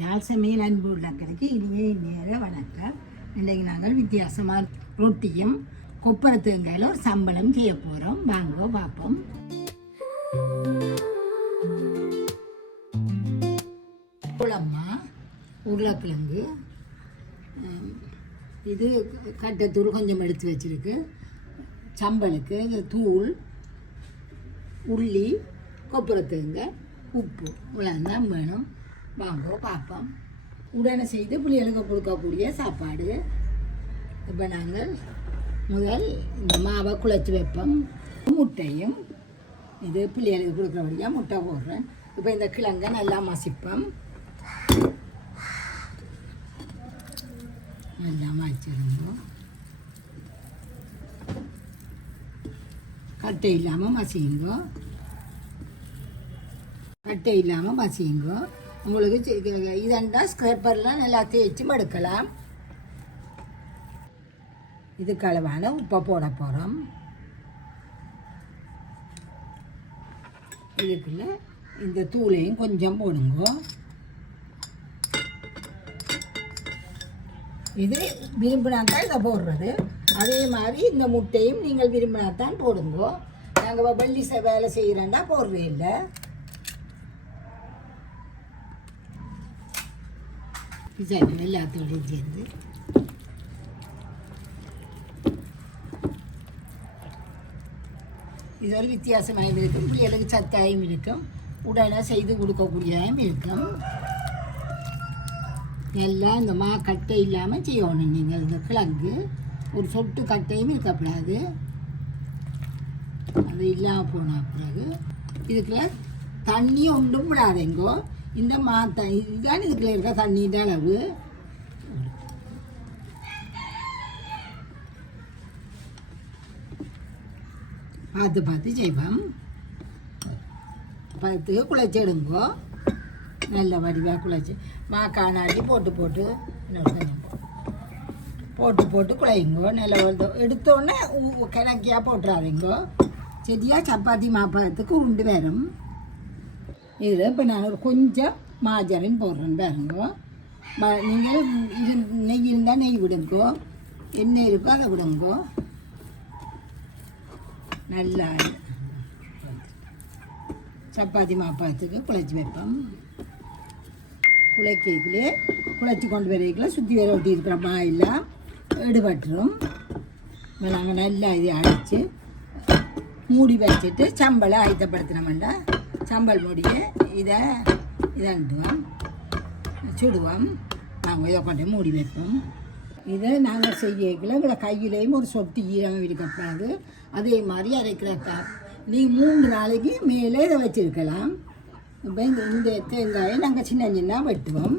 யாழ் சமையல் அன்பு உள்ளங்களுக்கு இனிய நேர வணக்கம். இன்றைக்கு நாங்கள் வித்தியாசமாக ரொட்டியும் கொப்பரை தேங்காயில் ஒரு சம்பளம் செய்ய போகிறோம். வாங்க பார்ப்போம். குழம்பா உருளைக்கிழங்கு, இது கட்டைத்தூள் கொஞ்சம் எடுத்து வச்சுருக்கு, சம்பளுக்கு தூள், உள்ளி, கொப்பரை தேங்காய், உப்பு இவ்வளோதான் வேணும். வாங்க பார்ப்போம். உடனே செய்து பிள்ளைகளுக்கு கொடுக்கக்கூடிய சாப்பாடு. இப்போ நாங்கள் முதல் இந்த மாவை குழச்சி வைப்போம். முட்டையும் இது பிள்ளைகளுக்கு கொடுக்குறபடியாக முட்டை போடுறேன். இப்போ இந்த கிழங்கை நல்லா மசிப்போம். நல்லா மசிச்சிருந்தோம். கட்டை இல்லாமல் மசியுங்கோ, கட்டை இல்லாமல் மசியுங்கோ. உங்களுக்கு இதண்டா ஸ்க்ரப்பர்லாம் நல்லா தேய்ச்சி மடுக்கலாம். இதுக்கு அளவான உப்பை போட போகிறோம். இதுக்குள்ள இந்த தூளையும் கொஞ்சம் போடுங்க. இது விரும்பினாத்தான் இதை போடுறது. அதே மாதிரி இந்த முட்டையும் நீங்கள் விரும்பினாத்தான் போடுங்க. நாங்கள் வெள்ளி வேலை செய்கிறேன்னா போடுறே இல்லை. சரி, எல்லாத்தோடையும் சேர்ந்து இது ஒரு வித்தியாசமாகவும் இருக்கும், பிள்ளைகளுக்கு சத்தாயும் இருக்கும், உடனே செய்து கொடுக்கக்கூடியதாகவும் இருக்கும். எல்லாம் இந்த கட்டை இல்லாமல் செய்யணும். நீங்கள் இந்த கிழங்கு ஒரு சொட்டு கட்டையும் இருக்கக்கூடாது. அது இல்லாமல் போன பிறகு இதுக்குள்ள தண்ணி ஒன்றும் விடாதேங்கோ. இந்த இதுதான் இதுக்குள்ள இருக்க தண்ணின்ற அளவு. பார்த்து பார்த்து செய்வோம். பார்த்து குழைச்சி எடுங்கோ. நல்ல வடிவாக குழைச்சி காணாட்டி போட்டு போட்டு போட்டு போட்டு குழையுங்கோ. நல்ல எடுத்தோடனே கிணக்கியாக போட்டுறாதீங்கோ. செடியாக சப்பாத்தி மாப்பத்துக்கு உருண்டு வரும். இதில் இப்போ நான் ஒரு கொஞ்சம் மாஜரின் போடுறேன் பாருங்கோ. நீங்கள் நெய் இருந்தால் நெய் விடுங்கோ, எண்ணெய் இருக்கோ அதை விடுங்கோ. நல்லா சப்பாத்தி மாப்பாத்துக்கு குழைச்சி வைப்போம். குழைக்கைக்குள்ளே குழைச்சி கொண்டு வரைக்குள்ள சுற்றி வர ஒட்டி இருக்கிற மாயெல்லாம் எடுபட்டுரும். நாங்கள் நல்லா இதை அடித்து மூடி வச்சுட்டு சம்பளை ஆயத்தப்படுத்தினோம்னா சம்பல் மூடியை இதண்டுவோம், சுடுவோம். நாங்கள் இதை கொண்டு மூடி வைப்போம். இதை நாங்கள் செய்யக்குள்ள இவ்வளோ கையிலையும் ஒரு சொட்டு ஈரம் இருக்கக்கூடாது. அதே மாதிரி அரைக்கிறக்கா நீ 3 நாளைக்கு மேலே இதை வச்சுருக்கலாம். இப்போ இந்த தேங்காயை நாங்கள் சின்ன சின்ன வெட்டுவோம்,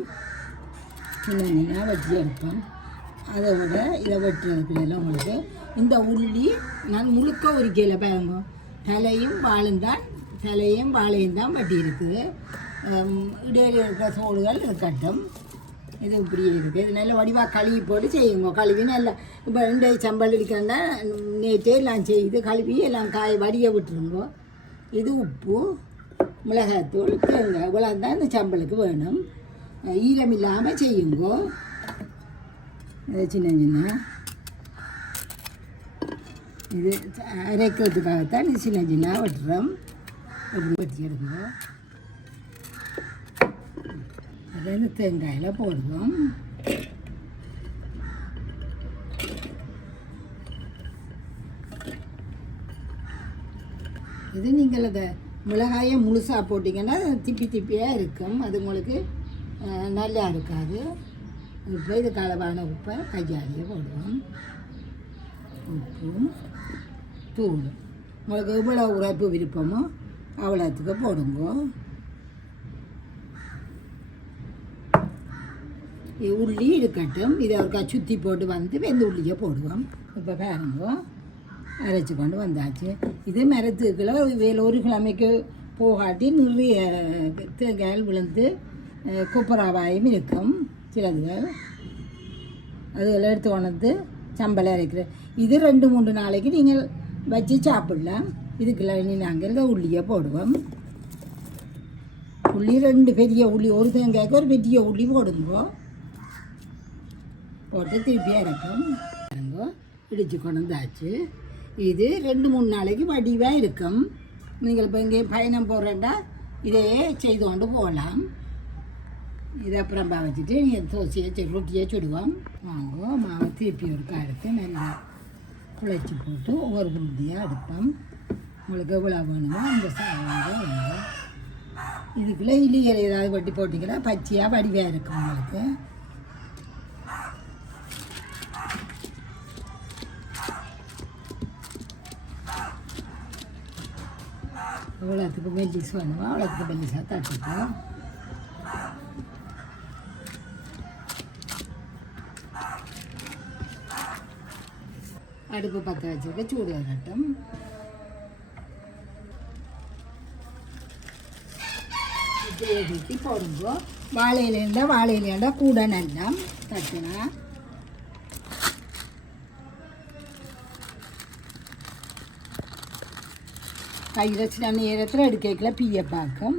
சின்ன சின்ன வெட்டி எடுப்போம். அதோட இதை வெட்டுறதுக்குள்ள உங்களுக்கு இந்த உள்ளி நான் முழுக்க உரிக்கையில் பாருங்க. தலையும் வாழையும் தான் வட்டி இருக்குது. இடையில இருக்கிற சோடுகள் இருக்கட்டும். இது இப்படி இருக்குது. இது நல்ல வடிவாக கழுவி போட்டு செய்யுங்க. கழுவி நல்லா இப்போ 2 சம்பல் இருக்கிறேன்னா நேற்றே எல்லாம் செய்து கழுவி எல்லாம் வடிய விட்டுருங்கோ. இது உப்பு, மிளகாய்த்தூள், தேங்காய் இவ்வளோ தான் இந்த சம்பளுக்கு வேணும். ஈரம் இல்லாமல் செய்யுங்கோ. சின்ன சின்ன இது அரைக்கிறதுக்காகத்தான் இது சின்ன சின்ன வெட்டுறோம். இப்படி வெட்டி எடுக்கணும். அதை இந்த தேங்காயில் போடுவோம். இது நீங்கள் அதை மிளகாயை முழுசாக போட்டிங்கன்னா திப்பி திப்பியாக இருக்கும். அது உங்களுக்கு நல்லா இருக்காது. இப்போ இது அளவான உப்பை கையாலேயே போடுவோம். உப்பும் தூள் உங்களுக்கு எவ்வளோ உரைப்பு விருப்பமோ அவ்வளோத்துக்கு போடுங்க. உள்ளி இருக்கட்டும். இதை ஒருக்கா சுற்றி போட்டு வந்து வெந்த உள்ளியை போடுவோம். இப்போ பாருங்க அரைச்சி கொண்டு வந்தாச்சு. இது மரத்துக்குள்ள வேலை ஒரு கிழமைக்கு போகாட்டி நிறைய தேங்காய் விழுந்து கொப்பராவாயும் இருக்கும். சிலதுகள் அதுகளை எடுத்து கொண்டு சம்பளை அரைக்கிறேன். இது 2-3 நாளைக்கு நீங்கள் வச்சு சாப்பிடலாம். இதுக்குள்ள நாங்கள் இந்த உள்ளியை போடுவோம். உள்ளி 2 பெரிய உள்ளி, ஒரு தேங்காய்க்கு ஒரு பெரிய உள்ளி போடுங்க. போட்டு திருப்பி இறக்கும் இடித்து கொண்டாச்சு. இது 2-3 நாளைக்கு வடிவாக இருக்கும். நீங்கள் இப்போ இங்கே பயணம் போகிறேன்டா இதே செய்து கொண்டு போகலாம். இதை அப்புறம் வச்சுட்டு நீங்கள் தோசையை ரொட்டியை சுடுவோம். வாங்க மாவை திருப்பி ஒரு எடுத்து நல்லா குழைச்சி போட்டு ஒவ்வொரு உருண்டியாக எடுப்போம். உங்களுக்கு எவ்வளோ வேணுமோ அந்த சாதம் வேணும். இதுக்குள்ளே இலிகளை ஏதாவது வெட்டி போட்டிங்கன்னா பச்சையாக வடிவாக இருக்கும். உங்களுக்கு எவ்வளோத்துக்கு மெல்லிஸ் வேணுமோ அவ்வளோத்துக்கு மெல்லிஸாக தட்டுப்போம். அடுப்பு பற்ற வச்சுருக்க சூடு வரட்டும். இப்படி போடுங்க. வாழையிலேண்டா கூட நல்லா தட்டுனா கையில் சின்ன நேரத்தில் எடுக்கல பீய பார்க்கும்.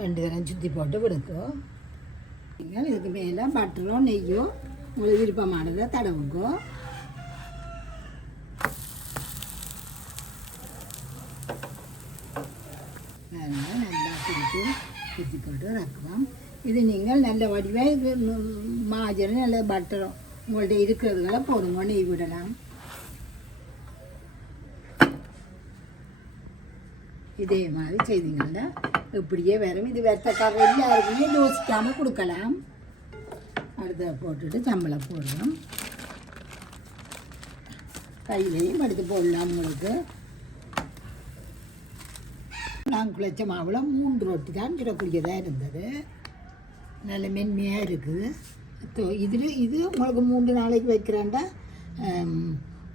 ரெண்டு தரம் சுற்றி போட்டு விடுங்கோ. நீங்கள் இதுக்கு மேலே பட்டரோ நெய்யோ உங்களுக்கு விருப்பமானதை தடவுங்கோ. நல்லா சுற்றி போட்டு ரக்குவோம். இது நீங்கள் நல்ல வடிவாக இது மாஜரும் நல்ல பட்டரும் உங்கள்கிட்ட இருக்கிறதுனால போடுங்க. நெய் விடலாம். இதே மாதிரி செய்தீங்கன்னா இப்படியே வரும். இது வெத்தக்கார எல்லாருக்குமே யோசிக்காமல் கொடுக்கலாம். அடுத்த போட்டுட்டு சம்பளம் போடுறோம். கையிலையும் எடுத்து போடலாம். உங்களுக்கு நான் குழைச்ச மாவில் 3 ரொட்டி தான் சுடக்கூடியதாக இருந்தது. நல்ல மென்மையாக இருக்குது. இது உங்களுக்கு 3 நாளைக்கு வைக்கிறேன்டா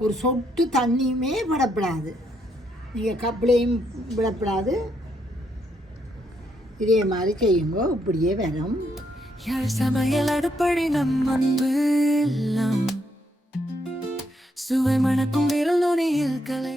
ஒரு சொட்டு தண்ணியுமே விடப்படாது. நீங்கள் கப்பிலையும் விடப்படாது. இதே மாதிரி செய்யுங்க. இப்படியே வரும். சமையல் அடுப்படி நம்ம சுவை மணக்கும் விரல் நுனியில் கலை